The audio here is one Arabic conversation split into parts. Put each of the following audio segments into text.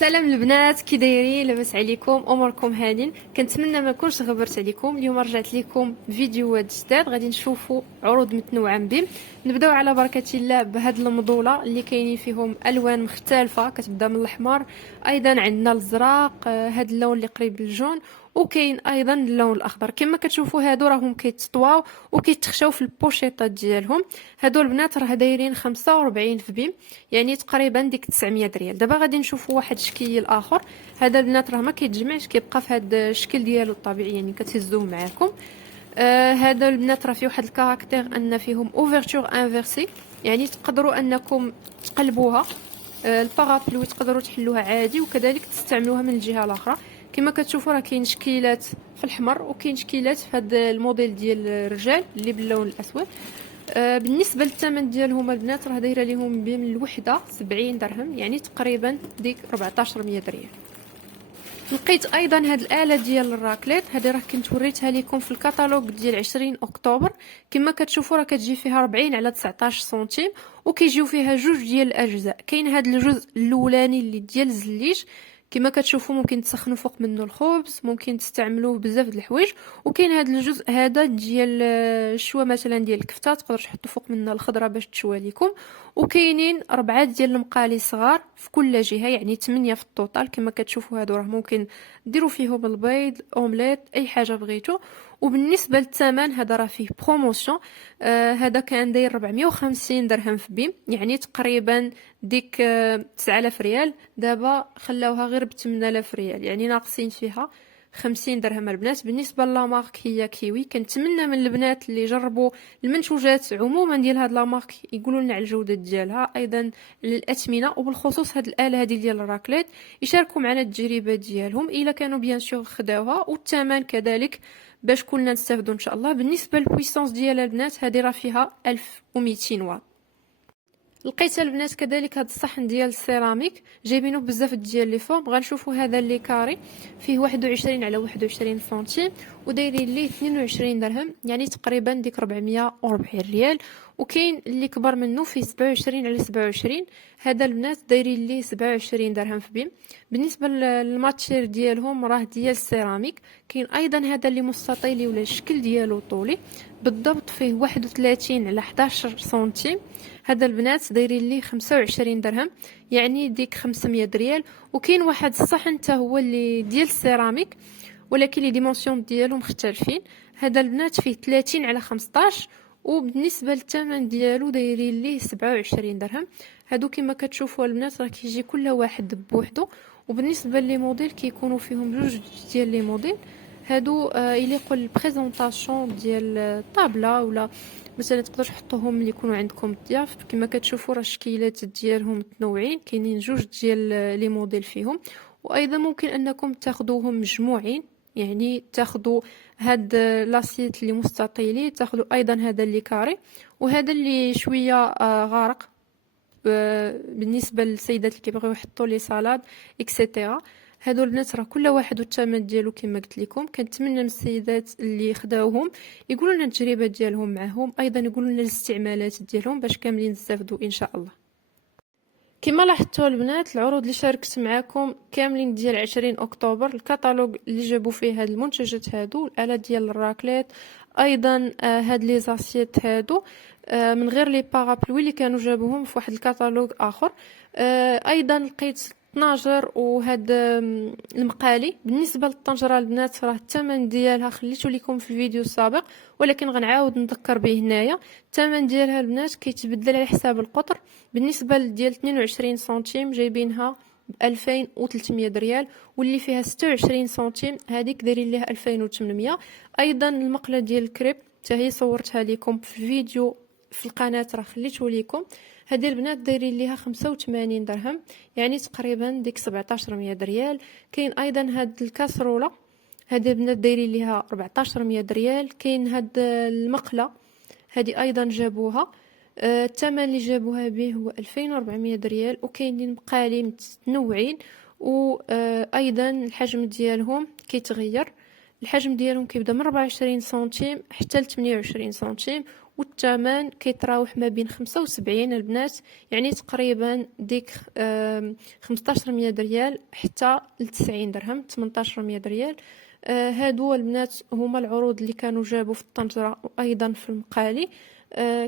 سلام البنات، كي دايرين؟ لاباس عليكم؟ اموركم هانين؟ كنتمنى ما نكونش غبرت عليكم. اليوم رجعت لكم فيديوهات جداد، غادي نشوفوا عروض متنوعه بهم. نبداو على بركه الله بهاد المضوله اللي كاينين فيهم الوان مختلفه، كتبدا من الاحمر، ايضا عندنا الازرق، هاد اللون اللي قريب للجون، وكاين ايضا اللون الاخضر. كما كتشوفوا هادو راهم كيتطواو وكيتخشاو في البوشيطات ديالهم. هادو البنات راه دايرين 45 في بيم، يعني تقريبا ديك 900 ريال. دابا غادي نشوفوا واحد الشكل اخر. هذا البنات راه ما كيتجمعش، كيبقى في هذا الشكل ديالو الطبيعي، يعني كتهزوه معاكم. هذا البنات راه فيه واحد الكاركتير ان فيهم اوفرتور انفيرسي، يعني تقدروا انكم تقلبوها. البارابلوي تقدروا تحلوها عادي، وكذلك تستعملوها من الجهه الاخرى. كما كتشوفوا راه كاين شكيلات في الاحمر وكاين شكيلات في هذا الموديل ديال الرجال اللي باللون الاسود. بالنسبه للثمن ديالهم البنات راه دايره لهم من الوحده 70 درهم، يعني تقريبا ديك 1400 ريال. لقيت ايضا هاد الاله ديال الراكليت، هذه راه كنت وريتها لكم في الكتالوج ديال 20 اكتوبر. كما كتشوفوا راه كتجي فيها 40 على 19 سنتيم، وكيجيو فيها جوج ديال الاجزاء. كاين هاد الجزء الاولاني اللي ديال الزليج، كما كتشوفوا ممكن تسخنوا فوق منه الخبز، ممكن تستعملوه بزاف د الحوايج. وكاين هاد الجزء هذا ديال الشوا مثلا ديال الكفته، تقدروا تحطوا فوق منه الخضره باش تشوى لكم. وكاينين 4 ديال المقالي صغار في كل جهه، يعني 8 في الطوطال. كما كتشوفوا هادو راه ممكن ديروا فيهم البيض، اومليت، اي حاجه بغيتو. وبالنسبه للثمن هذا راه فيه بروموسيون. هذا كان داير 450 درهم في بيم، يعني تقريبا ديك 9000 ريال. دابا خلاوها غير ب 8000 ريال، يعني ناقصين فيها 50 درهم البنات. بالنسبه لامارك هي كيوي. كنتمنى من البنات اللي جربوا المنتوجات عموما ديال هاد لامارك يقولوا لنا على الجوده ديالها، ايضا للاثمنه، وبالخصوص هاد الاله هذه ديال الراكليت يشاركوا معنا التجربه ديالهم الا كانوا بيان سور خداوها، والثمن كذلك باش كلنا نستافدوا ان شاء الله. بالنسبه للبويسونس ديال البنات هذه راه فيها 1200 واط. لقيت البنات كذلك هذا الصحن ديال السيراميك، جايبينه بزاف ديال لي فورم. غنشوفوا هذا اللي كاري فيه 21 على 21 سنتيم، ودايرين ليه 22 درهم، يعني تقريبا ديك 440 ريال. وكاين اللي كبر منه فيه 27 على 27، هذا البنات دايرين ليه 27 درهم في بيم. بالنسبه للماتشير ديالهم راه ديال السيراميك. كاين ايضا هذا اللي مستطيلي ولا الشكل ديالو طولي، بالضبط فيه 31 على 11 سنتيم. هذا البنات دايرين ليه 25 درهم، يعني ديك 500 ريال. وكاين واحد الصحن حتى هو اللي ديال السيراميك، ولكن لي ديمونسيون ديالو مختلفين. هذا البنات فيه 30 على 15، وبالنسبه للثمن ديالو دايرين ليه 27 درهم. هادو كما كتشوفوا البنات راه كيجي كل واحد بوحدو. وبالنسبه لي موديل كيكونوا فيهم جوج ديال لي موديل. هادو يليقوا البريزونطاسيون ديال الطابله، ولا مثلا تقدروا تحطوهم اللي يكونوا عندكم الضياف. كما كتشوفوا راه الشكيلات ديالهم متنوعين، كاينين جوج ديال لي موديل فيهم. وايضا ممكن انكم تاخذوهم مجموعين، يعني تاخذوا هاد لاسيت اللي مستطيلي، تاخذوا ايضا هذا اللي كاري، وهذا اللي شويه غارق بالنسبه للسيدات اللي كيبغيو يحطوا لي سالاد اكسيتيرا. هادو البنات راه كل واحد والثمن ديالو. كما قلت لكم كنتمنى من السيدات اللي خداوهم يقولوا لنا التجربه ديالهم معهم، ايضا يقولوا لنا الاستعمالات ديالهم باش كاملين نستافدوا ان شاء الله. كما لاحظتوا البنات العروض اللي شاركت معكم كاملين ديال 20 اكتوبر، الكتالوج اللي جابوا فيه هاد المنتجات هادو، الاله ديال الراكليت، ايضا هاد لي زاسيت هادو، من غير لي بارابلوي اللي كانوا جابوهم في واحد الكتالوج اخر. ايضا لقيت طناجر وهاد المقالي. بالنسبه للطنجره البنات راه الثمن ديالها خليته لكم في الفيديو السابق، ولكن غنعاود نذكر به هنايا. الثمن ديالها البنات كيتبدل على حساب القطر. بالنسبه ديال 22 سنتيم جايبينها ب 2300 ريال، واللي فيها 26 سنتيم هذيك دايرين ليها 2800. ايضا المقله ديال الكريب حتى هي صورتها لكم في الفيديو في القناه، راه خليته لكم. هذه البنات دايرين ليها 85 درهم، يعني تقريبا ديك 1700 ريال. كاين ايضا هاد الكاسروله، هذه البنات دايرين ليها 1400 ريال. كاين هاد المقله هذه ايضا جابوها، الثمن اللي جابوها به هو 2400 ريال. وكاينين مقالي متنوعين، وايضا الحجم ديالهم كيتغير. الحجم ديالهم كيبدا من 24 سنتيم حتى ل 28 سنتيم، والثمن كيتراوح ما بين 75 البنات، يعني تقريبا ديك 1500 ريال حتى ل 90 درهم، 1800 ريال. هادو البنات هما العروض اللي كانوا جابوا في الطنجرة وايضا في المقالي.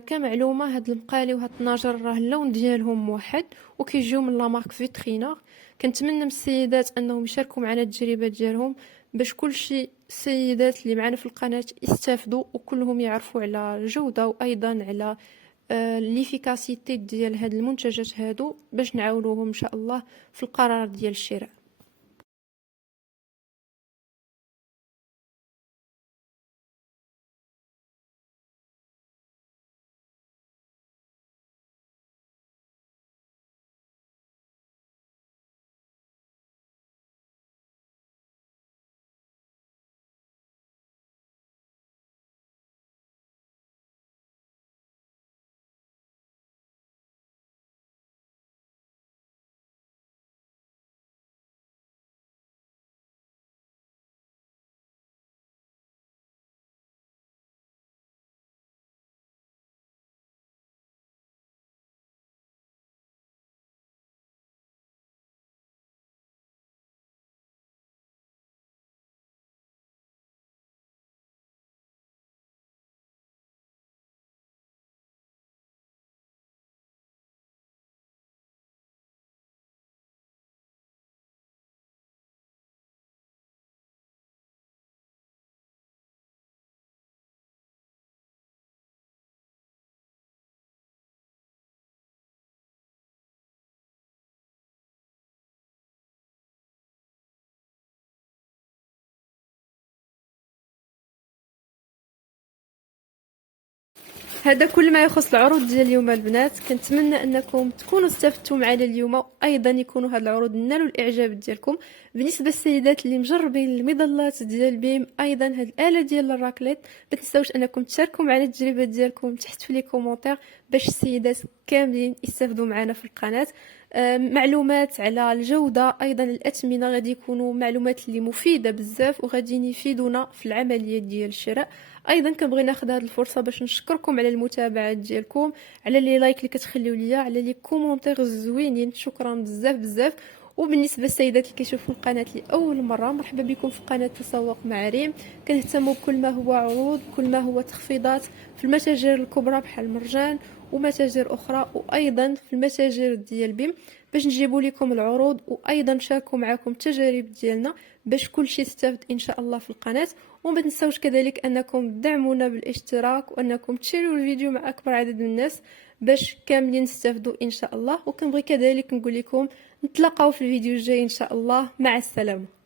كمعلومه، هاد المقالي وهاد الطناجر راه اللون ديالهم واحد وكيجيو من لا مارك فيترينا. كنتمنى من السيدات انهم يشاركوا معنا التجربه ديالهم باش كلشي السيدات اللي معنا في القناه يستافدوا وكلهم يعرفوا على الجوده وايضا على ليفيكاسيتي ديال هاد المنتجات هادو باش نعاونوهم ان شاء الله في القرار ديال الشراء. هذا كل ما يخص العروض ديال اليوم البنات. كنتمنى انكم تكونوا استفدتوا معنا اليوم وايضا يكونوا هاد العروض نالوا الاعجاب ديالكم. بالنسبه للسيدات اللي مجربين المظلات ديال بيم ايضا هاد الاله ديال الراكليت، ما تنساوش انكم تشاركوا معنا التجربه ديالكم تحت في لي كومونتير باش السيدات كاملين يستافدوا معنا في القناه. معلومات على الجوده ايضا الاثمنه غادي يكونوا معلومات اللي مفيده بزاف وغادي يفيدونا في العمليه ديال الشراء. ايضا كنبغي ناخذ هذه الفرصه باش نشكركم على المتابعه ديالكم، على لي لايك اللي كتخليو ليا، على لي كومونتير زوينين، شكرا بزاف بزاف. وبالنسبه للسيدات اللي كيشوفوا القناه لاول مره، مرحبا بكم في قناه تسوق مع ريم. كنهتموا بكل ما هو عروض، كل ما هو تخفيضات في المتاجر الكبرى بحال مرجان ومتاجر اخرى، وايضا في المتاجر ديال بيم باش نجيبوا لكم العروض وايضا نشاركوا معكم التجارب ديالنا باش كلشي يستافد ان شاء الله في القناه. وما تنساوش كذلك انكم تدعمونا بالاشتراك وانكم تشيروا الفيديو مع اكبر عدد من الناس باش كاملين نستافدوا ان شاء الله. وكنبغي كذلك نقول لكم نتلاقاو في الفيديو الجاي ان شاء الله. مع السلامه.